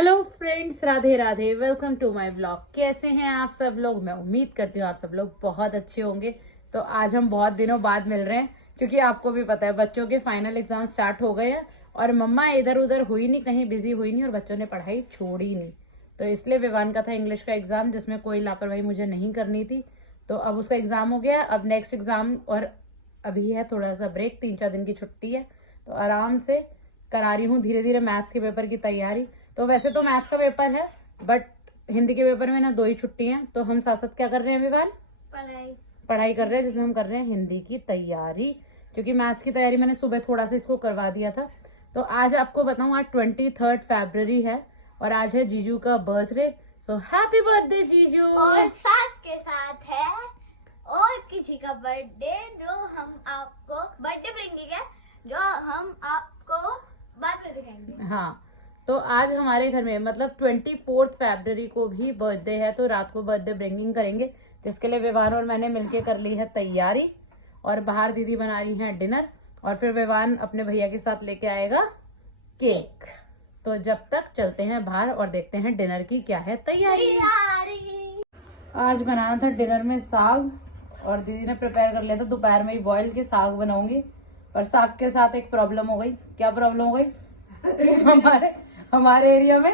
Hello friends, Radhe Radhe. Welcome to my vlog. कैसे हैं आप सब लोग? मैं उम्मीद करती हूँ आप सब लोग बहुत अच्छे होंगे। तो आज हम बहुत दिनों बाद मिल रहे हैं क्योंकि आपको भी पता है बच्चों के फाइनल एग्जाम स्टार्ट हो गए हैं और मम्मा इधर उधर हुई नहीं, कहीं बिजी हुई नहीं और बच्चों ने पढ़ाई छोड़ी नहीं। तो इसलिए विवान का था इंग्लिश का एग्जाम जिसमें कोई लापरवाही मुझे नहीं करनी थी। तो अब उसका एग्जाम हो गया, अब नेक्स्ट एग्जाम और अभी है थोड़ा सा ब्रेक, 3-4 दिन की छुट्टी है। तो आराम से करा रही हूँ धीरे धीरे मैथ्स के पेपर की तैयारी। तो वैसे तो मैथ्स का पेपर है बट हिंदी के पेपर में ना 2 ही छुट्टी हैं, तो हम साथ साथ क्या कर रहे हैं विवान? पढ़ाई कर रहे हैं, जिसमें हम कर रहे हैं हिंदी की तैयारी। क्योंकि मैथ्स की तैयारी मैंने सुबह थोड़ा सा इसको करवा दिया था। तो आज आपको बताऊं, आज 23 फरवरी है और आज है जीजू का बर्थडे। सो हैप्पी बर्थडे जीजू। और साथ के साथ है और किसी का बर्थडे जो हम आपको बर्थडे ब्रिंगिंग है, जो हम आपको बाद में दिखाएंगे। हाँ, तो आज हमारे घर में मतलब 24 फरवरी को भी बर्थडे है, तो रात को बर्थडे ब्रिंगिंग करेंगे जिसके लिए विवान और मैंने मिलके कर ली है तैयारी। और बाहर दीदी बना रही है डिनर और फिर विवान अपने भैया के साथ लेके आएगा केक। तो जब तक चलते हैं बाहर और देखते हैं डिनर की क्या है तैयारी। आज बनाना था डिनर में साग और दीदी ने प्रिपेयर कर लिया था, दोपहर में ही बॉयल के साग बनाऊंगी। पर साग के साथ एक प्रॉब्लम हो गई। क्या प्रॉब्लम हो गई? हमारे एरिया में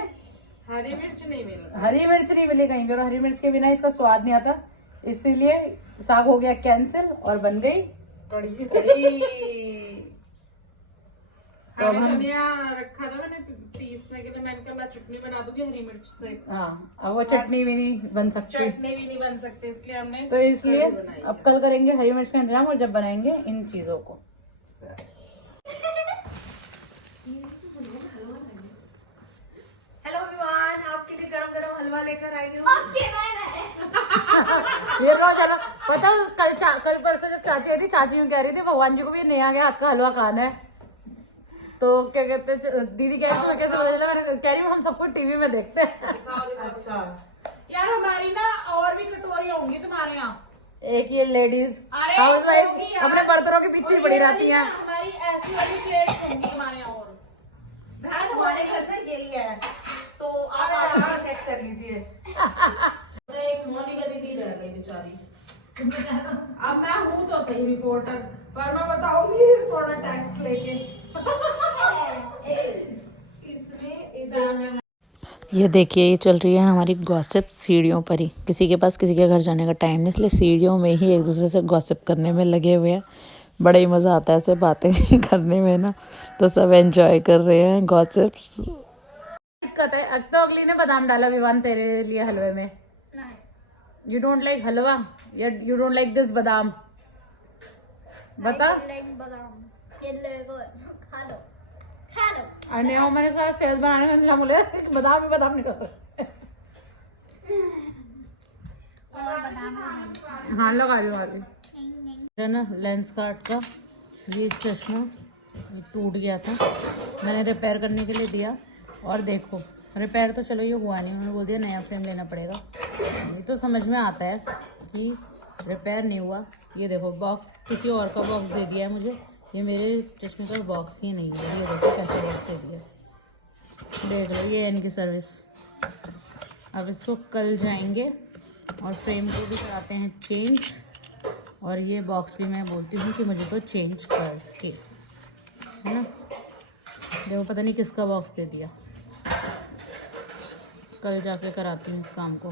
हरी मिर्च नहीं मिली कहीं भी, और हरी मिर्च के बिना इसका स्वाद नहीं आता, इसीलिए साग हो गया कैंसिल और बन गई कड़ी। तो धनिया रखा था मैंने पीसने के लिए, मैंने कहा मैं चटनी बना दूंगी हरी मिर्च से। हाँ, अब वो चटनी भी नहीं बन सकती, चटनी भी नहीं बन सकती, इसलिए हमने तो इसलिए अब कल करेंगे हरी मिर्च का इंतजाम और जब बनाएंगे इन चीजों को। हेलो विवान, आपके लिए गरम गरम हलवा लेकर आई हूँ। ये लो चलो। पता कल परसों जब चाची आई थी, चाची यूँ कह रही थी भगवान जी को भी नया गया हाथ का हलवा खाना है। तो क्या कहते हैं, दीदी कह रही थी कैसे पता चला? मैं कह रही हूँ हम सबको टीवी में देखते हैं। अच्छा यार, हमारी ना और भी कटोरियाँ होंगी तुम्हारे यहाँ। एक ये लेडीज हाउस वाइफ अपने बर्तनों के पीछे पड़ी रहती हैं। हमारी ऐसी वाली प्लेट होंगी तुम्हारे यहाँ। और हमारे घर में यही है, तो आप आकर चेक कर लीजिए। मोनिका दीदी रह गई बेचारी। अब मैं हूँ तो सही रिपोर्टर, पर मैं बताऊंगी थोड़ा टैक्स लेके। ये देखिए, ये चल रही है हमारी गॉसिप सीढ़ियों पर ही। किसी के पास किसी के घर जाने का टाइम नहीं, इसलिए सीढ़ियों में ही एक दूसरे से गॉसिप करने में लगे हुए हैं। बड़ा ही मज़ा आता है ऐसे बातें करने में ना, तो सब एंजॉय कर रहे हैं गॉसिप्स। दिक्कत है, अब तो अगली ने बादाम डाला विवान तेरे लिए हलवे में। यू डोंट लाइक हलवा या यू डोंट लाइक दिस बादाम? बता। और नहीं, मैंने सारा सेल बनाने का इंतजाम बोले बादाम ही निकल। हाँ लगा रही हूँ ना। लेंस कार्ट का ये चश्मा ये टूट गया था, मैंने रिपेयर करने के लिए दिया और देखो रिपेयर तो चलो ये हुआ नहीं, उन्होंने बोल दिया नया फ्रेम लेना पड़ेगा। ये तो समझ में आता है कि रिपेयर नहीं हुआ। ये देखो बॉक्स किसी और का बॉक्स दे दिया है मुझे, ये मेरे चश्मे का बॉक्स ही नहीं है। ये देखो कैसे बॉक्स दे दिया, देख लो ये इनकी सर्विस। अब इसको कल जाएंगे और फ्रेम को भी कराते हैं चेंज, और ये बॉक्स भी मैं बोलती हूँ कि मुझे तो चेंज करके, है ना। देखो पता नहीं किसका बॉक्स दे दिया, कल जाके कराती हूँ इस काम को।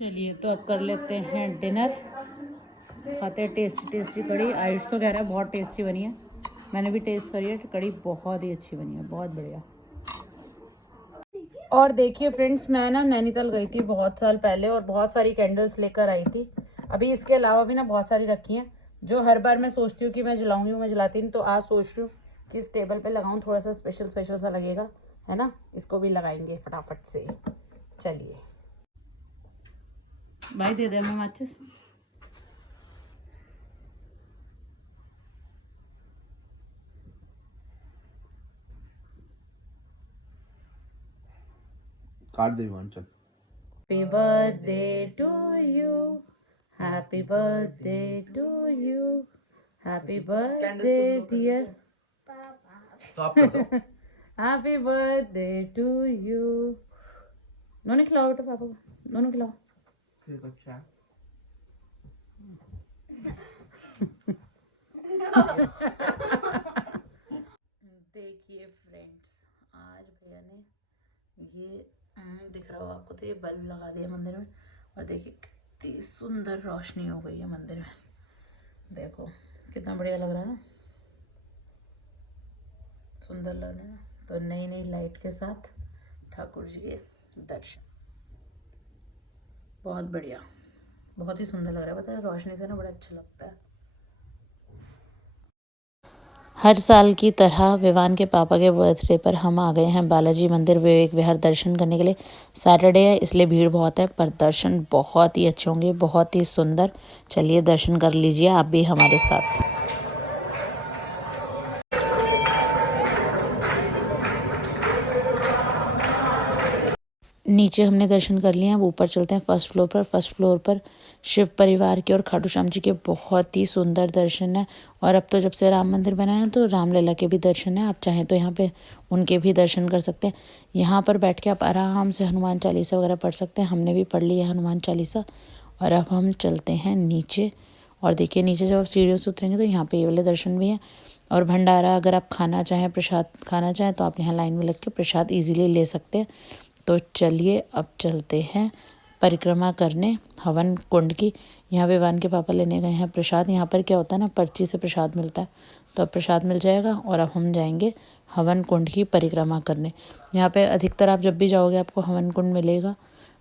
चलिए तो अब कर लेते हैं डिनर, खाते हैं टेस्टी कड़ी। आयुष तो कह रहा है बहुत टेस्टी बनी है, मैंने भी टेस्ट करी है, कड़ी बहुत ही अच्छी बनी है, बहुत बढ़िया। और देखिए फ्रेंड्स, मैं ना नैनीताल गई थी बहुत साल पहले और बहुत सारी कैंडल्स लेकर आई थी। अभी इसके अलावा भी ना बहुत सारी रखी हैं जो हर बार मैं सोचती हूँ कि मैं जलाऊंगी, मैं जलाती नहीं। तो आज सोच रही हूँ कि इस टेबल पे लगाऊं, थोड़ा सा स्पेशल सा लगेगा, है ना। इसको भी लगाएंगे फटाफट से। चलिए भाई दे दे मैं माचिस। काट दे चल। Happy birthday to you, happy birthday to you, happy birthday dear. Happy birthday to you. Nonu खिलाओ बेटा पापा को, नोनू खिलाओ। ठीक अच्छा देखिए फ्रेंड्स, आज भैया ने ये दिख रहा होगा आपको, तो ये बल्ब लगा दिया मंदिर में, और देखिए कितनी सुंदर रोशनी हो गई है मंदिर में। देखो कितना बढ़िया लग रहा है ना, सुंदर लग रहा है ना। तो नई नई लाइट के साथ ठाकुर जी के दर्शन, बहुत बढ़िया, बहुत ही सुंदर लग रहा है। पता है रोशनी से ना बड़ा अच्छा लगता है। हर साल की तरह विवान के पापा के बर्थडे पर हम आ गए हैं बालाजी मंदिर विवेक विहार दर्शन करने के लिए। सैटरडे है इसलिए भीड़ बहुत है, पर दर्शन बहुत ही अच्छे होंगे, बहुत ही सुंदर। चलिए दर्शन कर लीजिए आप भी हमारे साथ। नीचे हमने दर्शन कर लिए, अब ऊपर चलते हैं फर्स्ट फ्लोर पर। फर्स्ट फ्लोर पर शिव परिवार के और खाटू श्याम जी के बहुत ही सुंदर दर्शन है। और अब तो जब से राम मंदिर बना है ना, तो रामलला के भी दर्शन है। आप चाहें तो यहाँ पे उनके भी दर्शन कर सकते हैं। यहाँ पर बैठ के आप आराम से हनुमान चालीसा वगैरह पढ़ सकते हैं। हमने भी पढ़ लिया हनुमान चालीसा। और अब हम चलते हैं नीचे, और देखिए नीचे जब आप सीढ़ियों से उतरेंगे तो यहाँ पे ये वाले दर्शन भी हैं। और भंडारा अगर आप खाना चाहें, प्रसाद खाना चाहें, तो आप यहाँ लाइन में लग के प्रसाद ईजिली ले सकते हैं। तो चलिए अब चलते हैं परिक्रमा करने हवन कुंड की। यहाँ विवान के पापा लेने गए हैं प्रसाद। यहाँ पर क्या होता है ना, पर्ची से प्रसाद मिलता है, तो अब प्रसाद मिल जाएगा। और अब हम जाएंगे हवन कुंड की परिक्रमा करने। यहाँ पे अधिकतर आप जब भी जाओगे आपको हवन कुंड मिलेगा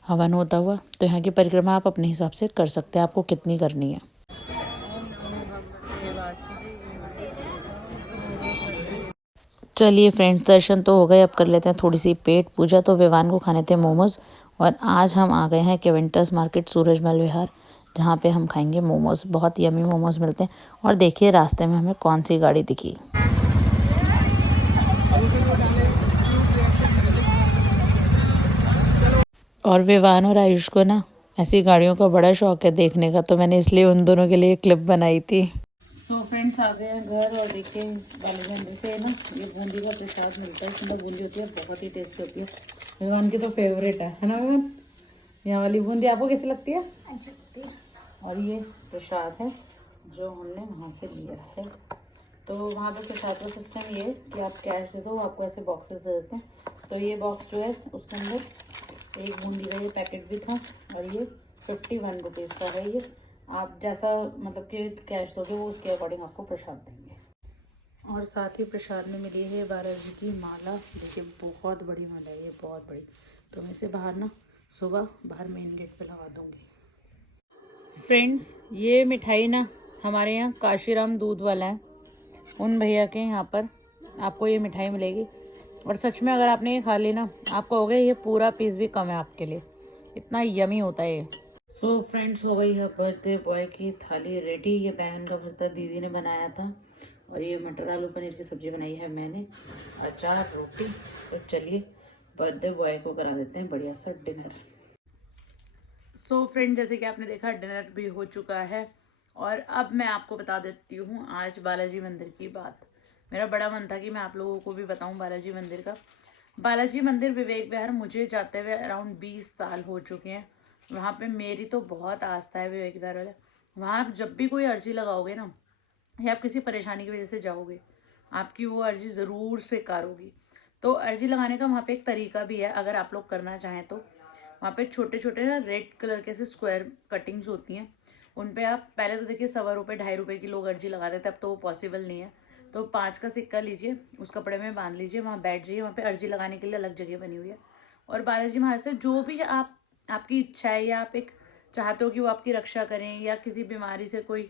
हवन होता हुआ। तो यहाँ की परिक्रमा आप अपने हिसाब से कर सकते हैं, आपको कितनी करनी है। चलिए फ्रेंड्स, दर्शन तो हो गए, अब कर लेते हैं थोड़ी सी पेट पूजा। तो विवान को खाने थे मोमोज़, और आज हम आ गए हैं केवेंटर्स मार्केट सूरजमल विहार, जहाँ पे हम खाएंगे मोमोज़। बहुत यमी मोमोज़ मिलते हैं। और देखिए रास्ते में हमें कौन सी गाड़ी दिखी। और विवान और आयुष को ना ऐसी गाड़ियों का बड़ा शौक है देखने का, तो मैंने इसलिए उन दोनों के लिए क्लिप बनाई थी। सो फ्रेंड्स आ गए हैं घर, और देखिए बालाजी मंदिर से ना ये बूंदी का प्रसाद मिलता है। सुंदर बूंदी होती है, बहुत ही टेस्टी होती है। विवान की तो फेवरेट है ना विवान? यहाँ वाली बूंदी आपको कैसी लगती है? और ये प्रसाद है जो हमने वहाँ से लिया है। तो वहाँ पे प्रसाद का सिस्टम ये है कि आप कैश दे दो, आपको ऐसे बॉक्सेस दे देते हैं। तो ये बॉक्स जो है उसके अंदर एक बूंदी का ये पैकेट भी था, और ये 51 रुपीज़ का है। ये आप जैसा मतलब कि कैश दोगे वो उसके अकॉर्डिंग आपको प्रसाद देंगे। और साथ ही प्रसाद में मिली है बालाजी की माला। देखिए बहुत बड़ी माला है ये, बहुत बड़ी। तो मैं इसे बाहर ना सुबह बाहर मेन गेट पे लगा दूंगी। फ्रेंड्स ये मिठाई ना हमारे यहाँ काशीराम दूध वाला है, उन भैया के यहाँ पर आपको ये मिठाई मिलेगी। और सच में अगर आपने ये खा ली ना, आप कहोगे ये पूरा पीस भी कम है आपके लिए, इतना यमी होता है ये। सो फ्रेंड्स हो गई है बर्थडे बॉय की थाली रेडी। ये बैंगन का भरता दीदी ने बनाया था, और ये मटर आलू पनीर की सब्जी बनाई है मैंने, अचार रोटी। तो चलिए बर्थडे बॉय को करा देते हैं बढ़िया सा डिनर। सो फ्रेंड जैसे कि आपने देखा डिनर भी हो चुका है, और अब मैं आपको बता देती हूँ आज बालाजी मंदिर की बात। मेरा बड़ा मन था कि मैं आप लोगों को भी बताऊँ बालाजी मंदिर का। बालाजी मंदिर विवेक विहार मुझे जाते हुए अराउंड 20 साल हो चुके हैं। वहाँ पे मेरी तो बहुत आस्था है विवेक विहार वाले। वहाँ आप जब भी कोई अर्जी लगाओगे ना, या आप किसी परेशानी की वजह से जाओगे, आपकी वो अर्जी ज़रूर स्वीकार होगी। तो अर्जी लगाने का वहाँ पे एक तरीका भी है, अगर आप लोग करना चाहें तो। वहाँ पे छोटे छोटे ना रेड कलर के से स्क्वायर कटिंग्स होती हैं, उन पे आप पहले तो देखिए 1.25 रुपये 2.5 रुपये की लोग अर्जी लगा देते हैं, अब तो वो पॉसिबल नहीं है। तो 5 का सिक्का लीजिए, उस कपड़े में बांध लीजिए, वहाँ बैठ जाइए। वहाँ पे अर्जी लगाने के लिए अलग जगह बनी हुई है। और बालाजी महाराज से जो भी आपकी इच्छा है, या आप एक चाहते हो कि वो आपकी रक्षा करें, या किसी बीमारी से कोई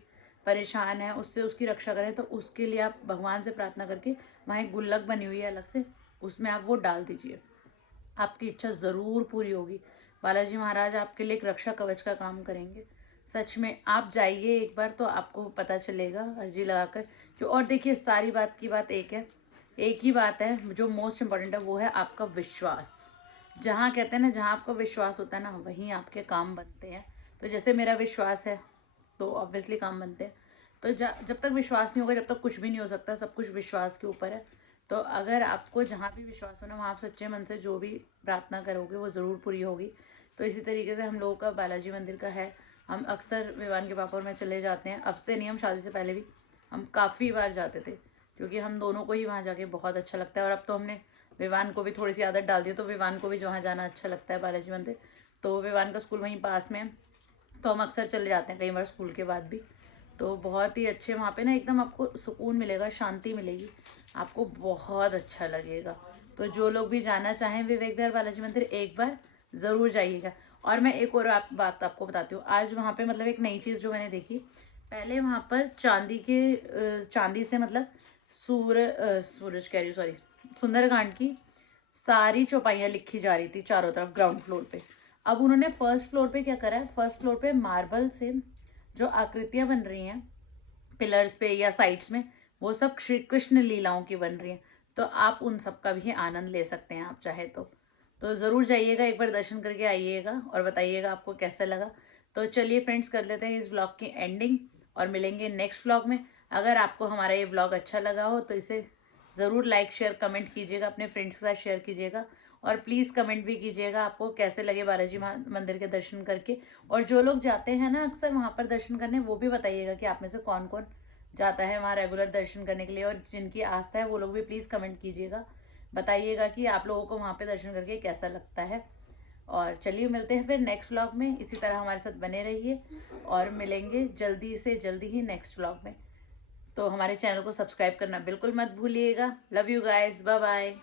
परेशान है उससे उसकी रक्षा करें, तो उसके लिए आप भगवान से प्रार्थना करके वहाँ एक गुल्लक बनी हुई है अलग से, उसमें आप वो डाल दीजिए, आपकी इच्छा ज़रूर पूरी होगी। बालाजी महाराज आपके लिए एक रक्षा कवच का काम करेंगे। सच में आप जाइए एक बार तो आपको पता चलेगा अर्जी लगाकर क्यों। और देखिए सारी बात की बात एक है, एक ही बात है जो मोस्ट इम्पॉर्टेंट है, वो है आपका विश्वास। जहाँ कहते हैं ना, जहाँ आपका विश्वास होता है ना, वहीं आपके काम बनते हैं। तो जैसे मेरा विश्वास है तो ऑब्वियसली काम बनते हैं। तो जब तक विश्वास नहीं होगा, जब तक कुछ भी नहीं हो सकता। सब कुछ विश्वास के ऊपर है। तो अगर आपको जहाँ भी विश्वास हो ना वहाँ आप सच्चे मन से जो भी प्रार्थना करोगे वो ज़रूर पूरी होगी। तो इसी तरीके से हम लोगों का बालाजी मंदिर का है, हम अक्सर विवान के पापा और मैं चले जाते हैं। अब से नहीं, हम शादी से पहले भी हम काफ़ी बार जाते थे, क्योंकि हम दोनों को ही वहाँ जाके बहुत अच्छा लगता है। और अब तो हमने विवान को भी थोड़ी सी आदत डाल दी, तो विवान को भी वहाँ जाना अच्छा लगता है बालाजी मंदिर। तो विवान का स्कूल वहीं पास में है, तो हम अक्सर चले जाते हैं कई बार स्कूल के बाद भी। तो बहुत ही अच्छे वहाँ पे ना एकदम आपको सुकून मिलेगा, शांति मिलेगी, आपको बहुत अच्छा लगेगा। तो जो लोग भी जाना चाहें विवेक विहार बालाजी मंदिर एक बार ज़रूर जाइएगा। और मैं एक और बात आपको बताती हूँ। आज वहाँ पे मतलब एक नई चीज़ जो मैंने देखी, पहले वहाँ पर चांदी से मतलब सुंदरकांड की सारी चौपाइयाँ लिखी जा रही थी चारों तरफ ग्राउंड फ्लोर पे। अब उन्होंने फर्स्ट फ्लोर पे क्या करा है, फर्स्ट फ्लोर पे मार्बल से जो आकृतियां बन रही हैं पिलर्स पे या साइड्स में, वो सब श्री कृष्ण लीलाओं की बन रही हैं। तो आप उन सब का भी आनंद ले सकते हैं आप चाहे तो ज़रूर जाइएगा, एक बार दर्शन करके आइएगा और बताइएगा आपको कैसा लगा। तो चलिए फ्रेंड्स, कर लेते हैं इस व्लॉग की एंडिंग और मिलेंगे नेक्स्ट व्लॉग में। अगर आपको हमारा ये व्लॉग अच्छा लगा हो तो इसे ज़रूर लाइक शेयर कमेंट कीजिएगा, अपने फ्रेंड्स के साथ शेयर कीजिएगा। और प्लीज़ कमेंट भी कीजिएगा आपको कैसे लगे बालाजी मंदिर के दर्शन करके। और जो लोग जाते हैं ना अक्सर वहाँ पर दर्शन करने, वो भी बताइएगा कि आप में से कौन कौन जाता है वहाँ रेगुलर दर्शन करने के लिए। और जिनकी आस्था है वो लोग भी प्लीज़ कमेंट कीजिएगा, बताइएगा कि आप लोगों को वहाँ पे दर्शन करके कैसा लगता है। और चलिए मिलते हैं फिर नेक्स्ट व्लॉग में। इसी तरह हमारे साथ बने रहिए और मिलेंगे जल्दी से जल्दी ही नेक्स्ट व्लॉग में। तो हमारे चैनल को सब्सक्राइब करना बिल्कुल मत भूलिएगा। Love you guys, bye bye.